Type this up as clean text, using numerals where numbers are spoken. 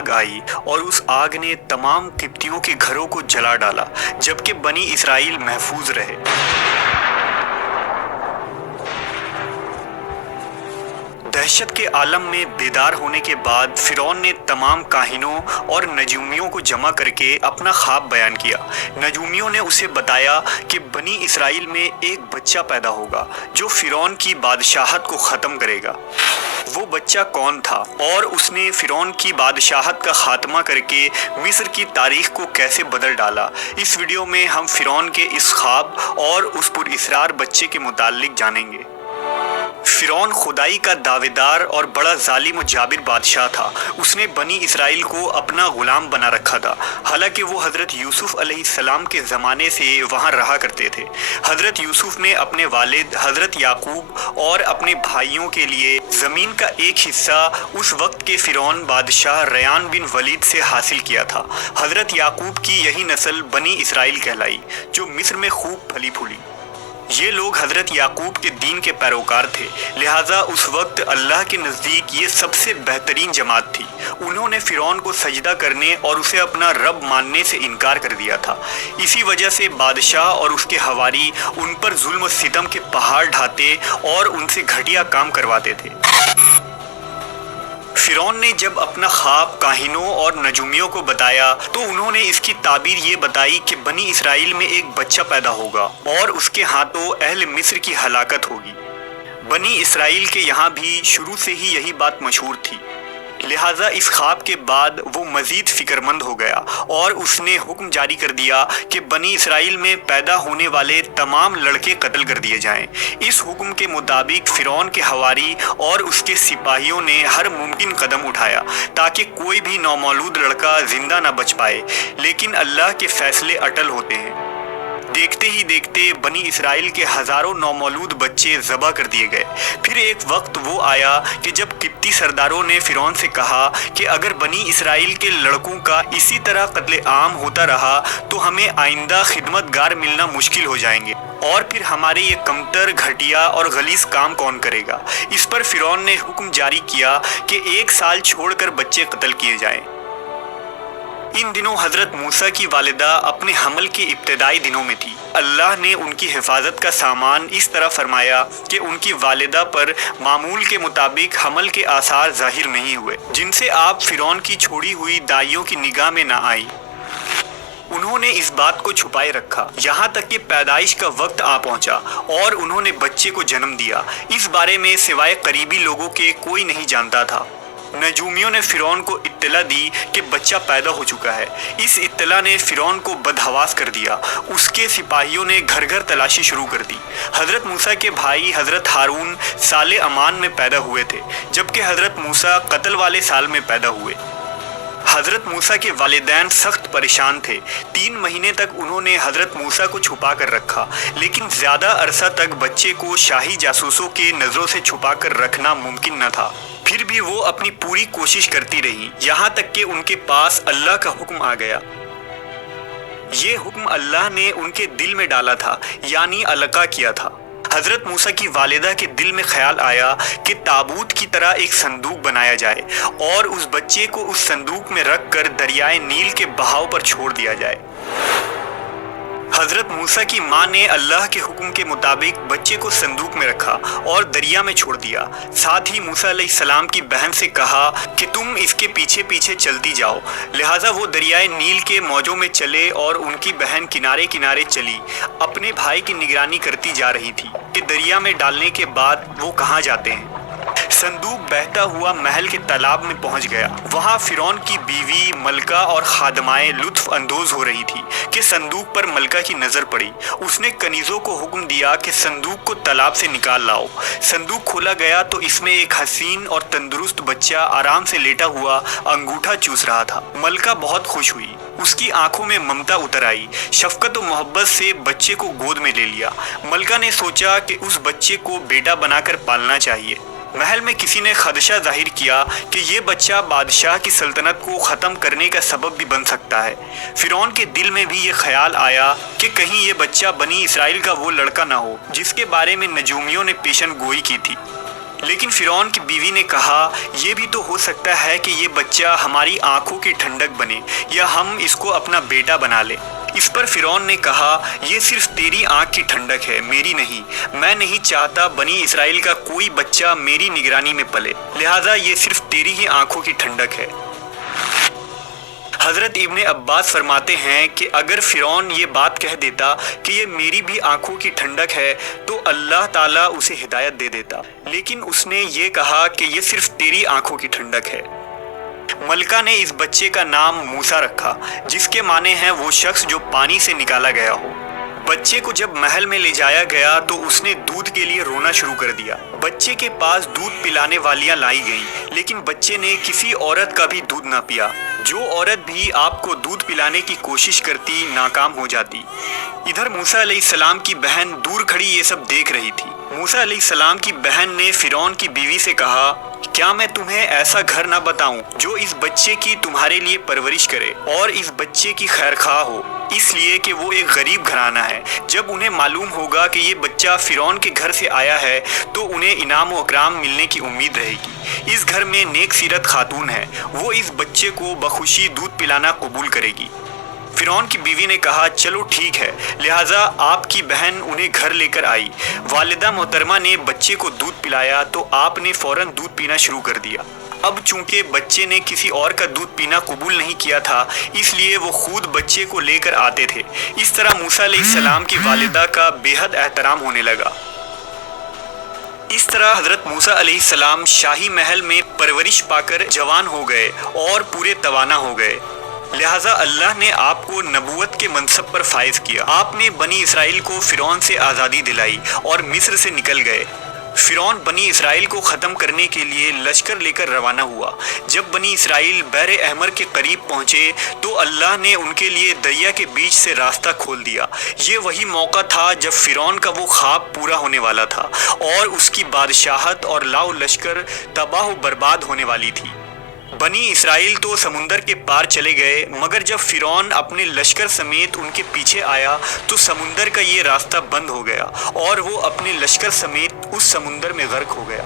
आग आई और उस आग ने तमाम किप्तियों के घरों को जला डाला, जबकि बनी इसराइल महफूज रहे। दहशत के आलम में बेदार होने के बाद फिरौन ने तमाम काहिनों और नजूमियों को जमा करके अपना ख्वाब बयान किया। नजूमियों ने उसे बताया कि बनी इसराइल में एक बच्चा पैदा होगा जो फिरौन की बादशाहत को ख़त्म करेगा। वो बच्चा कौन था और उसने फिरौन की बादशाहत का खात्मा करके मिस्र की तारीख को कैसे बदल डाला, इस वीडियो में हम फिरौन के इस ख्वाब और उस पुरइसरार बच्चे के मुताल्लिक जानेंगे। फिरौन खुदाई का दावेदार और बड़ा जालिम और जाबिर बादशाह था। उसने बनी इसराइल को अपना गुलाम बना रखा था। हालांकि वो हज़रत यूसुफ अलैहिस्सलाम के ज़माने से वहाँ रहा करते थे। हज़रत यूसुफ ने अपने वालिद हज़रत याकूब और अपने भाइयों के लिए ज़मीन का एक हिस्सा उस वक्त के फिरौन बादशाह रयान बिन वलीद से हासिल किया था। हज़रत याकूब की यही नस्ल बनी इसराइल कहलाई, जो मिस्र में खूब फली फूली। ये लोग हज़रत याकूब के दीन के पैरोकार थे, लिहाजा उस वक्त अल्लाह के नज़दीक ये सबसे बेहतरीन जमात थी। उन्होंने फ़िरौन को सजदा करने और उसे अपना रब मानने से इनकार कर दिया था। इसी वजह से बादशाह और उसके हवारी उन पर जुल्म सितम के पहाड़ ढाते और उनसे घटिया काम करवाते थे। फिरौन ने जब अपना ख्वाब काहिनों और नजूमियों को बताया तो उन्होंने इसकी ताबीर ये बताई कि बनी इसराइल में एक बच्चा पैदा होगा और उसके हाथों अहल मिस्र की हलाकत होगी। बनी इसराइल के यहाँ भी शुरू से ही यही बात मशहूर थी, लिहाजा इस ख्वाब के बाद वो मज़ीद फ़िक्रमंद हो गया और उसने हुक्म जारी कर दिया कि बनी इसराइल में पैदा होने वाले तमाम लड़के कत्ल कर दिए जाएं। इस हुक्म के मुताबिक फ़िरौन के हवारी और उसके सिपाहियों ने हर मुमकिन कदम उठाया ताकि कोई भी नौमौलूद लड़का ज़िंदा न बच पाए, लेकिन अल्लाह के फ़ैसले अटल होते हैं। देखते ही देखते बनी इसराइल के हज़ारों नौमौलूद बच्चे ज़बह कर दिए गए। फिर एक वक्त वो आया कि जब किप्ती सरदारों ने फ़िरौन से कहा कि अगर बनी इसराइल के लड़कों का इसी तरह कत्ले आम होता रहा तो हमें आइंदा खिदमतगार मिलना मुश्किल हो जाएंगे और फिर हमारे ये कमतर, घटिया और गलीज़ काम कौन करेगा। इस पर फ़िरौन ने हुक्म जारी किया कि 1 साल छोड़कर बच्चे कत्ल किए जाएँ। इन दिनों हज़रत मूसा की वालिदा अपने हमल के इब्तदाई दिनों में थी। अल्लाह ने उनकी हिफाजत का सामान इस तरह फरमाया कि उनकी वालिदा पर मामूल के मुताबिक हमल के आसार ज़ाहिर नहीं हुए, जिनसे आप फ़िरौन की छोड़ी हुई दाइयों की निगाह में न आई। उन्होंने इस बात को छुपाए रखा यहाँ तक कि पैदाइश का वक्त आ पहुँचा और उन्होंने बच्चे को जन्म दिया। इस बारे में सिवाय करीबी लोगों के कोई नहीं जानता था। नजूमियों ने फ़िरौन को इत्तला दी कि बच्चा पैदा हो चुका है। इस इत्तला ने फ़िरौन को बदहवास कर दिया। उसके सिपाहियों ने घर घर तलाशी शुरू कर दी। हज़रत मूसा के भाई हज़रत हारून साले अमान में पैदा हुए थे, जबकि हज़रत मूसा कत्ल वाले साल में पैदा हुए। हज़रत मूसा के वालिदैन सख्त परेशान थे। 3 महीने तक उन्होंने हज़रत मूसा को छुपा कर रखा, लेकिन ज़्यादा अरसा तक बच्चे को शाही जासूसों के नज़रों से छुपा कर रखना मुमकिन न था। फिर भी वो अपनी पूरी कोशिश करती रही, यहाँ तक कि उनके पास अल्लाह का हुक्म आ गया। ये हुक्म अल्लाह ने उनके दिल में डाला था, यानी अलका किया था। हज़रत मूसा की वालिदा के दिल में ख्याल आया कि ताबूत की तरह एक संदूक बनाया जाए और उस बच्चे को उस संदूक में रख कर दरियाए नील के बहाव पर छोड़ दिया जाए। हज़रत मूसा की माँ ने अल्लाह के हुक्म के मुताबिक बच्चे को संदूक में रखा और दरिया में छोड़ दिया। साथ ही मूसा अलैहिस्सलाम की बहन से कहा कि तुम इसके पीछे पीछे चलती जाओ। लिहाजा वो दरियाए नील के मौजों में चले और उनकी बहन किनारे किनारे चली, अपने भाई की निगरानी करती जा रही थी कि दरिया में डालने के बाद वो कहाँ जाते हैं। संदूक बहता हुआ महल के तालाब में पहुंच गया। वहां फ़िरौन की बीवी मलका और खादमाएं लुत्फ अंदोज हो रही थी कि संदूक पर मलका की नज़र पड़ी। उसने कनीज़ों को हुक्म दिया कि संदूक को तालाब से निकाल लाओ। संदूक खोला गया तो इसमें एक हसीन और तंदुरुस्त बच्चा आराम से लेटा हुआ अंगूठा चूस रहा था। मलका बहुत खुश हुई, उसकी आंखों में ममता उतर आई। शफकत और मोहब्बत से बच्चे को गोद में ले लिया। मलका ने सोचा कि उस बच्चे को बेटा बनाकर पालना चाहिए। महल में किसी ने खदशा जाहिर किया कि ये बच्चा बादशाह की सल्तनत को ख़त्म करने का सबब भी बन सकता है। फ़िरौन के दिल में भी ये ख्याल आया कि कहीं ये बच्चा बनी इसराइल का वो लड़का ना हो जिसके बारे में नजूमियों ने पेशन गोई की थी। لیکن فرعون کی بیوی نے کہا یہ بھی تو ہو سکتا ہے کہ یہ بچہ ہماری آنکھوں کی ٹھنڈک بنے یا ہم اس کو اپنا بیٹا بنا لیں۔ اس پر فرعون نے کہا یہ صرف تیری آنکھ کی ٹھنڈک ہے، میری نہیں۔ میں نہیں چاہتا بنی اسرائیل کا کوئی بچہ میری نگرانی میں پلے، لہٰذا یہ صرف تیری ہی آنکھوں کی ٹھنڈک ہے۔ حضرت ابن عباس فرماتے ہیں کہ اگر فرعون یہ بات کہہ دیتا کہ یہ میری بھی آنکھوں کی ٹھنڈک ہے تو اللہ تعالیٰ اسے ہدایت دے دیتا، لیکن اس نے یہ کہا کہ یہ صرف تیری آنکھوں کی ٹھنڈک ہے۔ ملکہ نے اس بچے کا نام موسیٰ رکھا، جس کے معنی ہیں وہ شخص جو پانی سے نکالا گیا ہو۔ بچے کو جب محل میں لے جایا گیا تو اس نے دودھ کے لیے رونا شروع کر دیا۔ بچے کے پاس دودھ پلانے والیاں لائی گئیں، لیکن بچے نے کسی عورت کا بھی دودھ نہ پیا۔ جو عورت بھی آپ کو دودھ پلانے کی کوشش کرتی ناکام ہو جاتی۔ ادھر موسیٰ علیہ السلام کی بہن دور کھڑی یہ سب دیکھ رہی تھی۔ موسیٰ علیہ السلام کی بہن نے فرعون کی بیوی سے کہا کیا میں تمہیں ایسا گھر نہ بتاؤں جو اس بچے کی تمہارے لیے پرورش کرے اور اس بچے کی خیر خواہ ہو، اس لیے کہ وہ ایک غریب گھرانہ ہے۔ جب انہیں معلوم ہوگا کہ یہ بچہ فرعون کے گھر سے آیا ہے تو انہیں انعام و اکرام ملنے کی امید رہے گی۔ اس گھر میں نیک سیرت خاتون ہے، وہ اس بچے کو بخوشی دودھ پلانا قبول کرے گی۔ فرعون کی بیوی نے کہا چلو ٹھیک ہے، لہٰذا آپ کی بہن انہیں گھر لے کر آئی۔ والدہ محترمہ نے بچے کو دودھ پلایا تو آپ نے فوراً دودھ پینا شروع کر دیا۔ اب چونکہ بچے نے کسی اور کا دودھ پینا قبول نہیں کیا تھا، اس لیے وہ خود بچے کو لے کر آتے تھے۔ اس طرح موسیٰ علیہ السلام کی والدہ کا بے حد احترام ہونے لگا۔ اس طرح حضرت موسیٰ علیہ السلام شاہی محل میں پرورش پا کر جوان ہو گئے اور پورے توانا ہو گئے، لہٰذا اللہ نے آپ کو نبوت کے منصب پر فائز کیا۔ آپ نے بنی اسرائیل کو فرعون سے آزادی دلائی اور مصر سے نکل گئے۔ فرعون بنی اسرائیل کو ختم کرنے کے لیے لشکر لے کر روانہ ہوا۔ جب بنی اسرائیل بحر احمر کے قریب پہنچے تو اللہ نے ان کے لیے دریا کے بیچ سے راستہ کھول دیا۔ یہ وہی موقع تھا جب فرعون کا وہ خواب پورا ہونے والا تھا اور اس کی بادشاہت اور لاؤ لشکر تباہ و برباد ہونے والی تھی۔ بنی اسرائیل تو سمندر کے پار چلے گئے، مگر جب فرعون اپنے لشکر سمیت ان کے پیچھے آیا تو سمندر کا یہ راستہ بند ہو گیا اور وہ اپنے لشکر سمیت اس سمندر میں غرق ہو گیا۔